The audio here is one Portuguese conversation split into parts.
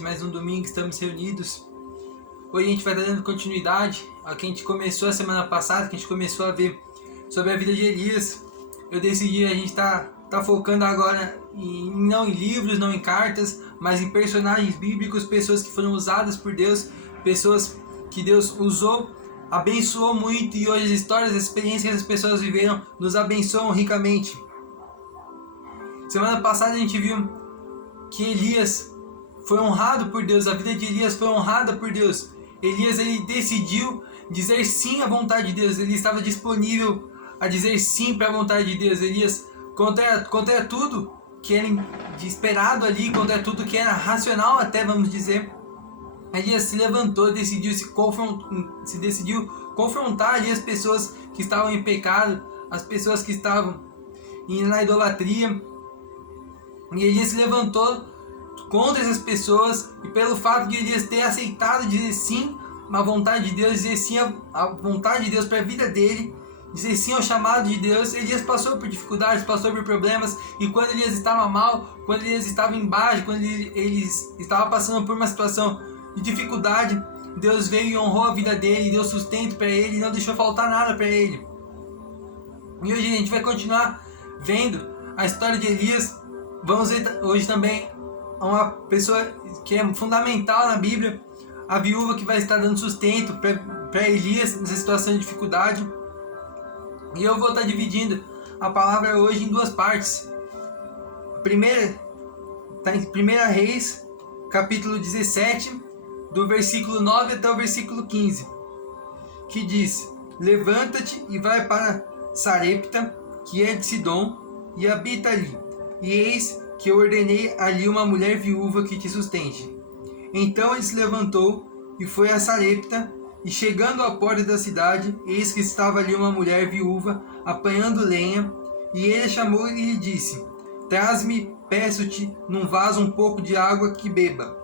Mais um domingo estamos reunidos. Hoje a gente vai dando continuidade ao que a gente começou a semana passada, que a gente começou a ver sobre a vida de Elias. Eu decidi a gente tá focando agora não em livros, não em cartas, mas em personagens bíblicos, pessoas que foram usadas por Deus, pessoas que Deus usou, abençoou muito, e hoje as histórias, as experiências que as pessoas viveram nos abençoam ricamente. Semana passada a gente viu que Elias foi honrado por Deus, a vida de Elias foi honrada por Deus. Elias, ele decidiu dizer sim à vontade de Deus, ele estava disponível a dizer sim para a vontade de Deus. Elias, contra tudo que era esperado ali, contra tudo que era racional até, vamos dizer, Elias se levantou, decidiu confrontar ali as pessoas que estavam em pecado, as pessoas que estavam na idolatria, e Elias se levantou contra essas pessoas, e pelo fato de Elias ter aceitado dizer sim à vontade de Deus, dizer sim à vontade de Deus para a vida dele, dizer sim ao chamado de Deus, Elias passou por dificuldades, passou por problemas, e quando Elias estava mal, quando Elias estava embaixo, quando ele estava passando por uma situação de dificuldade, Deus veio e honrou a vida dele, deu sustento para ele, não deixou faltar nada para ele. E hoje a gente vai continuar vendo a história de Elias. Vamos ver hoje também uma pessoa que é fundamental na Bíblia, a viúva que vai estar dando sustento para Elias nessa situação de dificuldade. E eu vou estar dividindo a palavra hoje em duas partes. A primeira está em 1 Reis, capítulo 17, do versículo 9 até o versículo 15, que diz: levanta-te e vai para Sarepta, que é de Sidom, e habita ali, e eis que eu ordenei ali uma mulher viúva que te sustente. Então ele se levantou e foi a Sarepta, e chegando à porta da cidade, eis que estava ali uma mulher viúva apanhando lenha, e ele a chamou e lhe disse: traz-me, peço-te, num vaso um pouco de água que beba.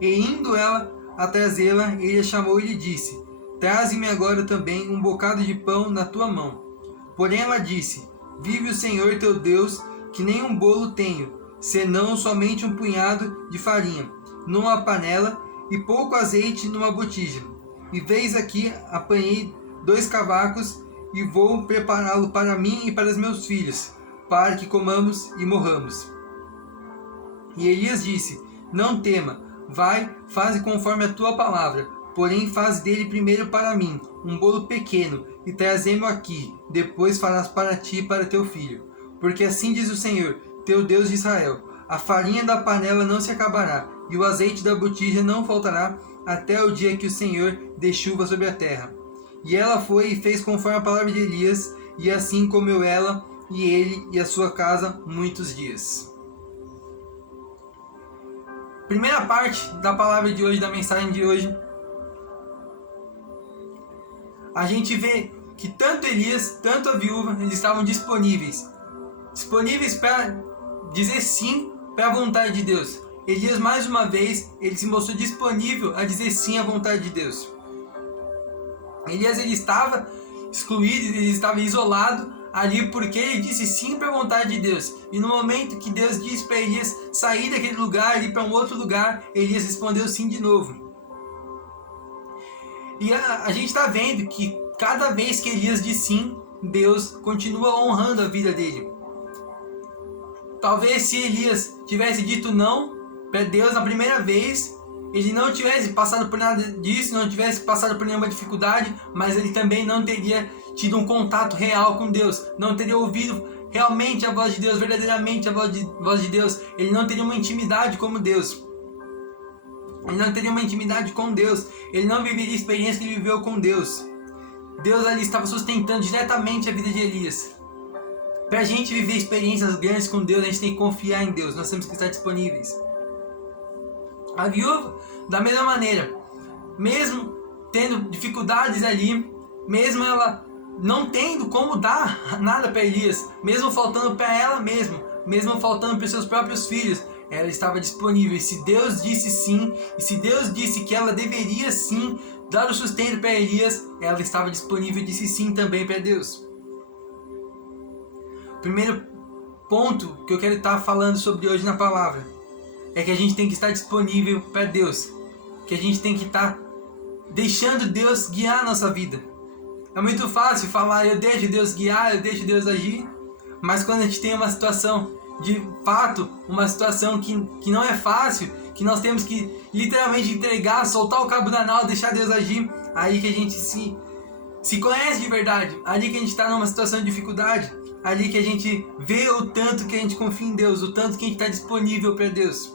E indo ela a trazê-la, ele a chamou e lhe disse: traze-me agora também um bocado de pão na tua mão. Porém ela disse: vive o Senhor teu Deus, que nem um bolo tenho, senão somente um punhado de farinha numa panela e pouco azeite numa botija. E veis aqui, apanhei 2 cavacos e vou prepará-lo para mim e para os meus filhos, para que comamos e morramos. E Elias disse: não tema, vai, faze conforme a tua palavra, porém faz dele primeiro para mim um bolo pequeno e trazemo aqui, depois farás para ti e para teu filho. Porque assim diz o Senhor, teu Deus de Israel: a farinha da panela não se acabará, e o azeite da botija não faltará, até o dia que o Senhor dê chuva sobre a terra. E ela foi e fez conforme a palavra de Elias, e assim comeu ela, e ele e a sua casa muitos dias. Primeira parte da palavra de hoje, da mensagem de hoje, a gente vê que tanto Elias, tanto a viúva, eles estavam disponíveis para dizer sim para a vontade de Deus. Elias, mais uma vez, ele se mostrou disponível a dizer sim à vontade de Deus. Elias, ele estava excluído, ele estava isolado ali porque ele disse sim para a vontade de Deus. E no momento que Deus disse para Elias sair daquele lugar e ir para um outro lugar, Elias respondeu sim de novo. E a gente está vendo que cada vez que Elias diz sim, Deus continua honrando a vida dele. Talvez se Elias tivesse dito não para Deus na primeira vez, ele não tivesse passado por nada disso, não tivesse passado por nenhuma dificuldade, mas ele também não teria tido um contato real com Deus, não teria ouvido realmente a voz de Deus, verdadeiramente a voz de Deus, ele não teria uma intimidade como Deus. Ele não teria uma intimidade com Deus, ele não viveria a experiência que ele viveu com Deus. Deus ali estava sustentando diretamente a vida de Elias. Para a gente viver experiências grandes com Deus, a gente tem que confiar em Deus, nós temos que estar disponíveis. A viúva, da mesma maneira, mesmo tendo dificuldades ali, mesmo ela não tendo como dar nada para Elias, mesmo faltando para ela mesma, mesmo faltando para os seus próprios filhos, ela estava disponível. E se Deus disse sim, e se Deus disse que ela deveria sim dar o sustento para Elias, ela estava disponível e disse sim também para Deus. O primeiro ponto que eu quero estar falando sobre hoje na palavra é que a gente tem que estar disponível para Deus, que a gente tem que estar deixando Deus guiar a nossa vida. É muito fácil falar, eu deixo Deus guiar, eu deixo Deus agir, mas quando a gente tem uma situação, de fato, uma situação que não é fácil, que nós temos que literalmente entregar, soltar o cabo da nau, deixar Deus agir, aí que a gente se conhece de verdade, ali que a gente está numa situação de dificuldade, ali que a gente vê o tanto que a gente confia em Deus, o tanto que a gente está disponível para Deus.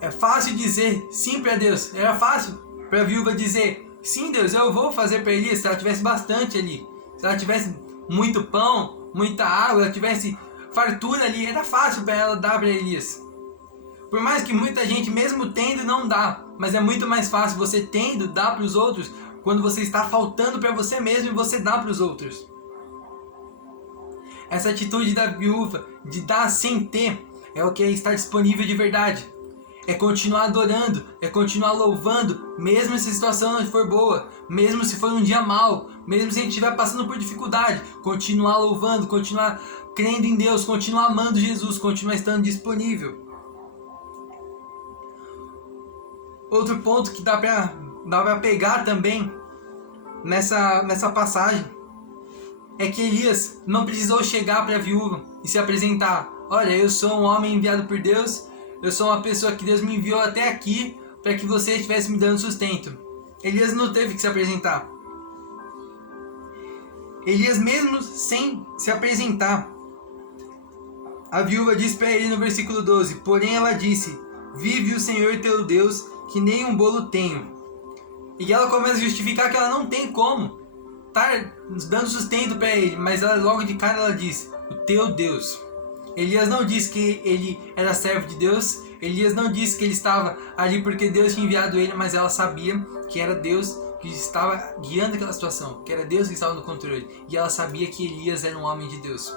É fácil dizer sim para Deus, era fácil para a viúva dizer, sim Deus, eu vou fazer para Elias, se ela tivesse bastante ali, se ela tivesse muito pão, muita água, ela tivesse fartura ali, era fácil para ela dar para Elias. Por mais que muita gente, mesmo tendo, não dá, mas é muito mais fácil você tendo, dar para os outros, quando você está faltando para você mesmo e você dá para os outros. Essa atitude da viúva, de dar sem ter, é o que é estar disponível de verdade. É continuar adorando, é continuar louvando, mesmo se a situação não for boa, mesmo se for um dia mau, mesmo se a gente estiver passando por dificuldade, continuar louvando, continuar crendo em Deus, continuar amando Jesus, continuar estando disponível. Outro ponto que dá pra pegar também nessa passagem é que Elias não precisou chegar para a viúva e se apresentar. Olha, eu sou um homem enviado por Deus, eu sou uma pessoa que Deus me enviou até aqui para que você estivesse me dando sustento. Elias não teve que se apresentar. Elias, mesmo sem se apresentar, a viúva disse para ele no versículo 12, porém ela disse, vive o Senhor teu Deus, que nem um bolo tenho. E ela começa a justificar que ela não tem como estar dando sustento para ele, mas ela logo de cara ela diz, o teu Deus. Elias não disse que ele era servo de Deus, Elias não disse que ele estava ali porque Deus tinha enviado ele, mas ela sabia que era Deus que estava guiando aquela situação, que era Deus que estava no controle, e ela sabia que Elias era um homem de Deus.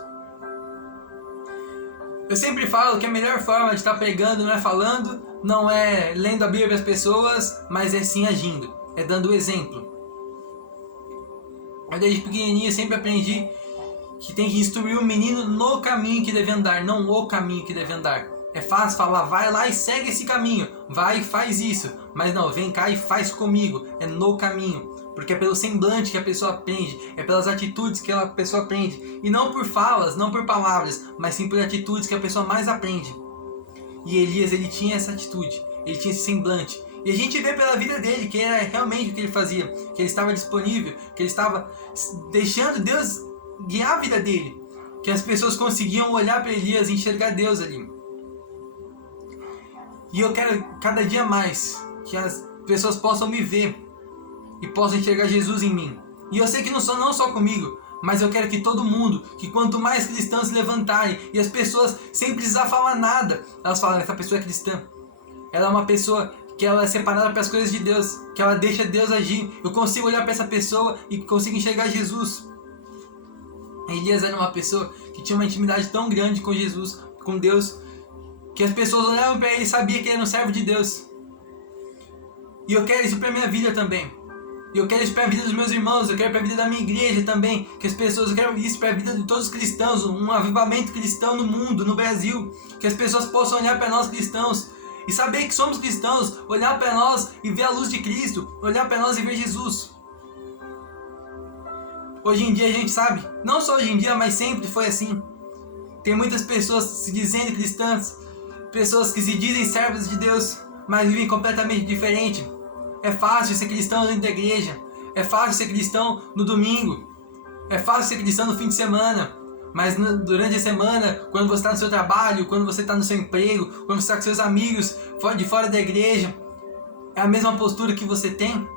Eu sempre falo que a melhor forma de estar pregando não é falando, não é lendo a Bíblia para as pessoas, mas é sim agindo, é dando o exemplo. Eu desde pequenininho sempre aprendi que tem que instruir o menino no caminho que deve andar, não o caminho que deve andar. É fácil falar, vai lá e segue esse caminho, vai e faz isso, mas não, vem cá e faz comigo, é no caminho, porque é pelo semblante que a pessoa aprende, é pelas atitudes que a pessoa aprende, e não por falas, não por palavras, mas sim por atitudes que a pessoa mais aprende. E Elias, ele tinha essa atitude, ele tinha esse semblante, e a gente vê pela vida dele que era realmente o que ele fazia, que ele estava disponível, que ele estava deixando Deus guiar a vida dele, que as pessoas conseguiam olhar para Elias e enxergar Deus ali. E eu quero cada dia mais que as pessoas possam me ver e possam enxergar Jesus em mim. E eu sei que não só comigo, mas eu quero que todo mundo, que quanto mais cristãos se levantarem e as pessoas sem precisar falar nada, elas falam, essa pessoa é cristã, ela é uma pessoa que ela é separada para as coisas de Deus, que ela deixa Deus agir. Eu consigo olhar para essa pessoa e consigo enxergar Jesus. Elias era uma pessoa que tinha uma intimidade tão grande com Jesus, com Deus, que as pessoas olhavam para ele e sabiam que ele era um servo de Deus. E eu quero isso para a minha vida também. E eu quero isso para a vida dos meus irmãos, eu quero para a vida da minha igreja também, que as pessoas, eu quero isso para a vida de todos os cristãos, um avivamento cristão no mundo, no Brasil, que as pessoas possam olhar para nós cristãos e saber que somos cristãos, olhar para nós e ver a luz de Cristo, olhar para nós e ver Jesus. Hoje em dia a gente sabe, não só hoje em dia, mas sempre foi assim. Tem muitas pessoas se dizendo cristãs, pessoas que se dizem servos de Deus, mas vivem completamente diferente. É fácil ser cristão dentro da igreja, é fácil ser cristão no domingo, é fácil ser cristão no fim de semana, mas durante a semana, quando você está no seu trabalho, quando você está no seu emprego, quando você está com seus amigos de fora da igreja, é a mesma postura que você tem?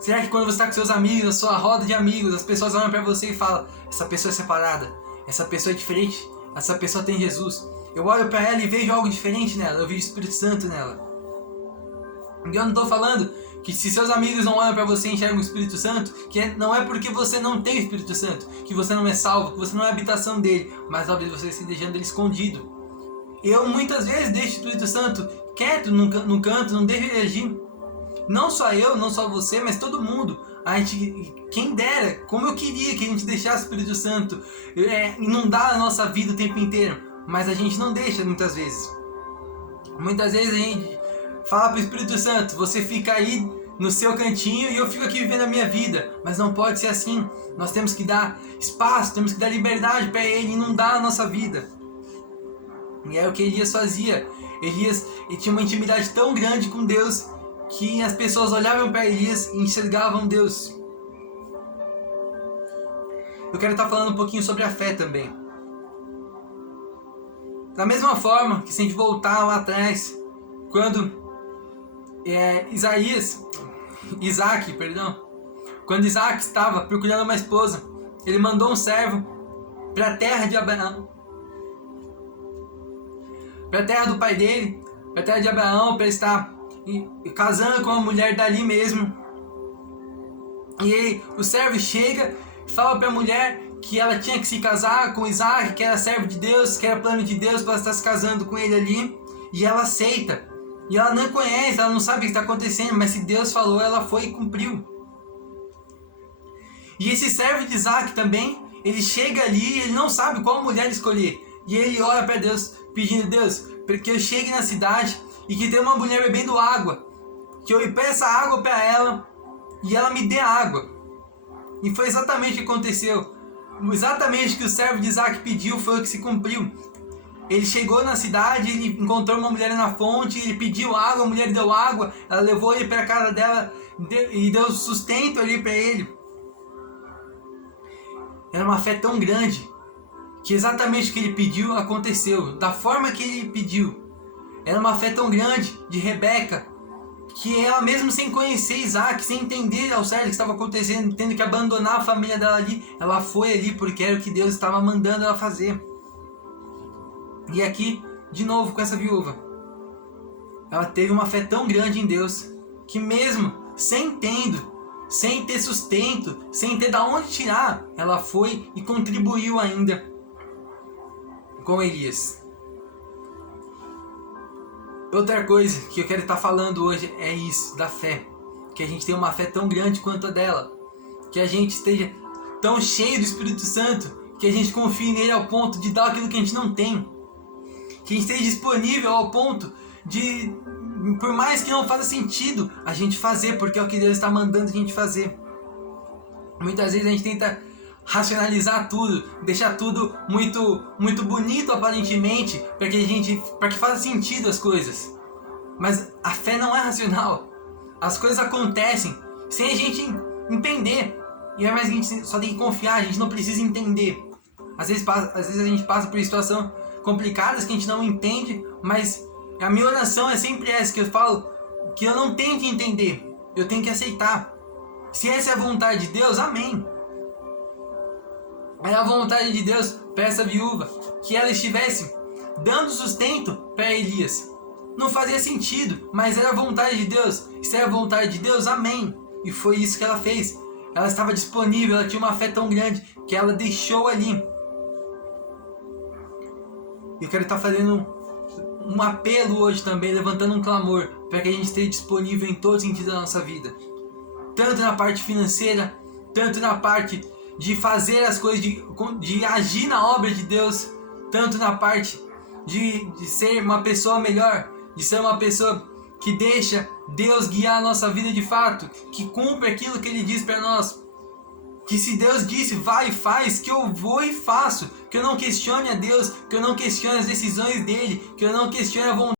Será que quando você está com seus amigos, na sua roda de amigos, as pessoas olham para você e falam, essa pessoa é separada, essa pessoa é diferente, essa pessoa tem Jesus. Eu olho para ela e vejo algo diferente nela, eu vejo o Espírito Santo nela. E eu não estou falando que se seus amigos não olham para você e enxergam o Espírito Santo, não é porque você não tem o Espírito Santo, que você não é salvo, que você não é habitação dele, mas talvez você se deixando ele escondido. Eu muitas vezes deixo o Espírito Santo quieto num canto, não deixo ele agir. Não só eu, não só você, mas todo mundo. A gente, quem dera, como eu queria que a gente deixasse o Espírito Santo inundar a nossa vida o tempo inteiro. mas a gente não deixa muitas vezes. Muitas vezes a gente fala para o Espírito Santo, você fica aí no seu cantinho e eu fico aqui vivendo a minha vida. Mas não pode ser assim. Nós temos que dar espaço, temos que dar liberdade para Ele inundar a nossa vida. E é o que Elias fazia. Elias tinha uma intimidade tão grande com Deus que as pessoas olhavam para Elias e enxergavam Deus. Eu quero estar falando um pouquinho sobre a fé também. Da mesma forma que se a gente voltar lá atrás, quando quando Isaac estava procurando uma esposa, ele mandou um servo para a terra de Abraão, para a terra do pai dele, para a terra de Abraão, para ele estar casando com uma mulher dali mesmo. E aí, o servo chega e fala para a mulher que ela tinha que se casar com Isaac, que era servo de Deus, que era plano de Deus para estar se casando com ele ali. E ela aceita. E ela não conhece, ela não sabe o que está acontecendo, mas se Deus falou, ela foi e cumpriu. E esse servo de Isaac também, ele chega ali, ele não sabe qual mulher escolher. E ele ora para Deus, pedindo: Deus, que eu chegue na cidade e que tenha uma mulher bebendo água, que eu peça água para ela e ela me dê água. E foi exatamente o que aconteceu. Exatamente o que o servo de Isaac pediu foi o que se cumpriu. Ele chegou na cidade, ele encontrou uma mulher na fonte, ele pediu água, a mulher deu água, ela levou ele para a casa dela e deu sustento ali para ele. Era uma fé tão grande que exatamente o que ele pediu aconteceu, da forma que ele pediu. Era uma fé tão grande de Rebeca, que ela mesmo sem conhecer Isaac, sem entender ao certo o que estava acontecendo, tendo que abandonar a família dela ali, ela foi ali porque era o que Deus estava mandando ela fazer. E aqui, de novo com essa viúva, ela teve uma fé tão grande em Deus, que mesmo sem ter sustento, sem ter de onde tirar, ela foi e contribuiu ainda com Elias. Outra coisa que eu quero estar falando hoje é isso, da fé. Que a gente tenha uma fé tão grande quanto a dela. Que a gente esteja tão cheio do Espírito Santo, que a gente confie nele ao ponto de dar aquilo que a gente não tem. Que a gente esteja disponível ao ponto de, por mais que não faça sentido, a gente fazer, porque é o que Deus está mandando a gente fazer. Muitas vezes a gente tenta racionalizar tudo, deixar tudo muito bonito aparentemente, para que faça sentido as coisas. Mas a fé não é racional. As coisas acontecem sem a gente entender. E é mais que a gente só tem que confiar, a gente não precisa entender. Às vezes a gente passa por situações complicadas que a gente não entende, mas a minha oração é sempre essa, que eu falo que eu não tenho que entender, eu tenho que aceitar. Se essa é a vontade de Deus, amém. É a vontade de Deus para essa viúva, que ela estivesse dando sustento para Elias. Não fazia sentido, mas era a vontade de Deus. Se é a vontade de Deus, amém. E foi isso que ela fez. Ela estava disponível, ela tinha uma fé tão grande que ela deixou ali. Eu quero estar fazendo um apelo hoje também, levantando um clamor, para que a gente esteja disponível em todo sentido da nossa vida. Tanto na parte financeira, tanto na parte de fazer as coisas, de agir na obra de Deus, tanto na parte de ser uma pessoa melhor, de ser uma pessoa que deixa Deus guiar a nossa vida de fato, que cumpre aquilo que Ele diz para nós. Que se Deus disse, vai e faz, que eu vou e faço, que eu não questione a Deus, que eu não questione as decisões dele, que eu não questione a vontade